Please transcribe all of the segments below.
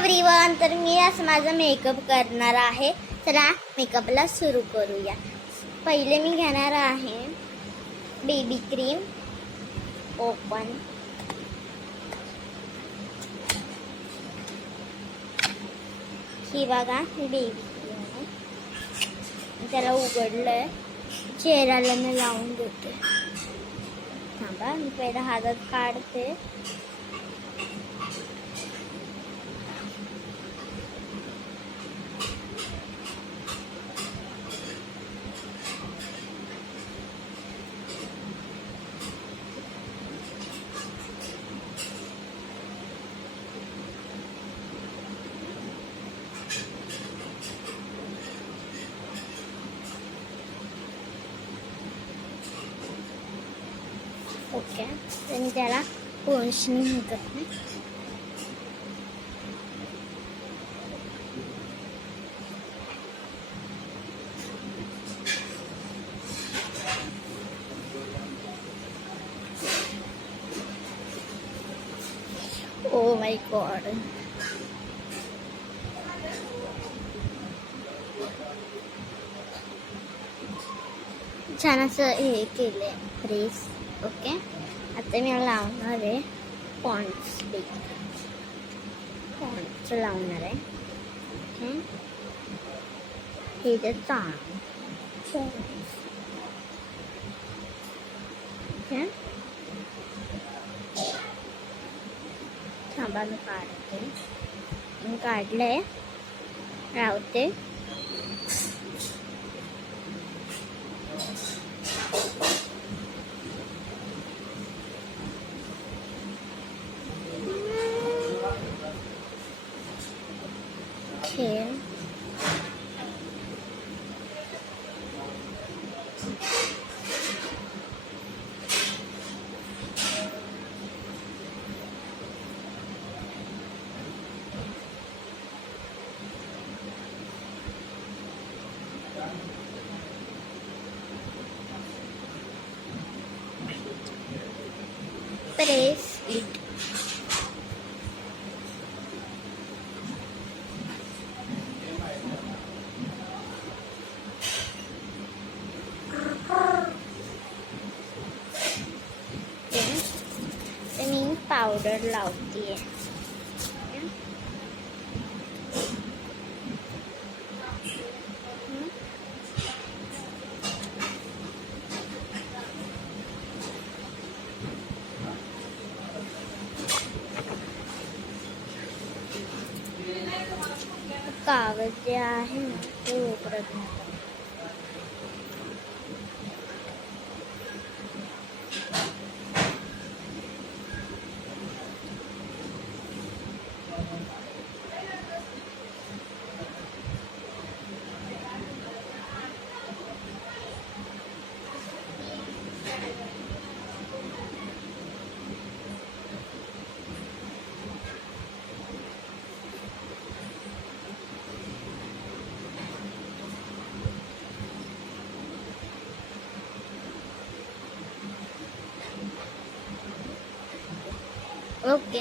Everyone, तर मी आज माझा मेकअप करणार आहे. चला मेकअपला सुरू करूया. पहिले मी घेणार आहे बेबी क्रीम. ओपन. ही बघा, ही बेबी क्रीम आहे. त्याला उघडलंय. चेहऱ्याला मी लावून देते. थांबा, मी पहिला हातात काढते. ओके, तर मी त्याला पोंचनी हे करते. ओ माय गॉड, छान असं हे केले प्रेस. ओके, आता मी लावणार आहे पॉन्ड्स. पॉन्ड्स लावणार आहे. हे जे चांग ओके, थांबा मी काढते. मी काढलंय, लावते. Press it. मी पावडर लावते. कागद जे आहे ना ते उघडत नाही. ओके,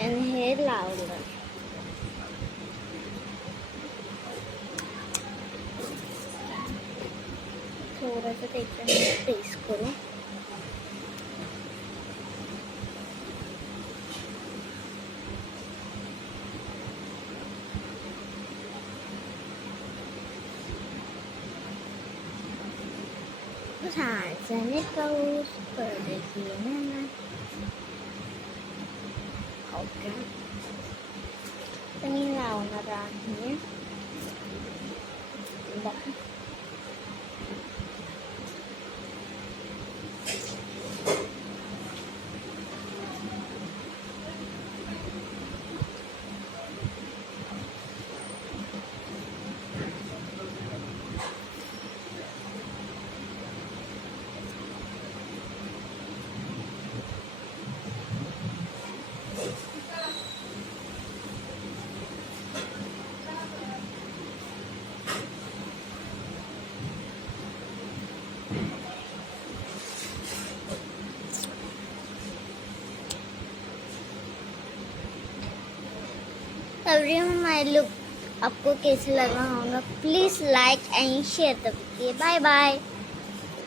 आणि हे लावलं. थोडंसं त्याच्यामध्ये प्रेस करू. छान पाऊस पडत ना. ओके, तर मी लावणार आहे. एवरीवन माय लुक आपको कैसे लगा होगा, प्लीज़ लाइक एंड शेयर। तब बाय बाय।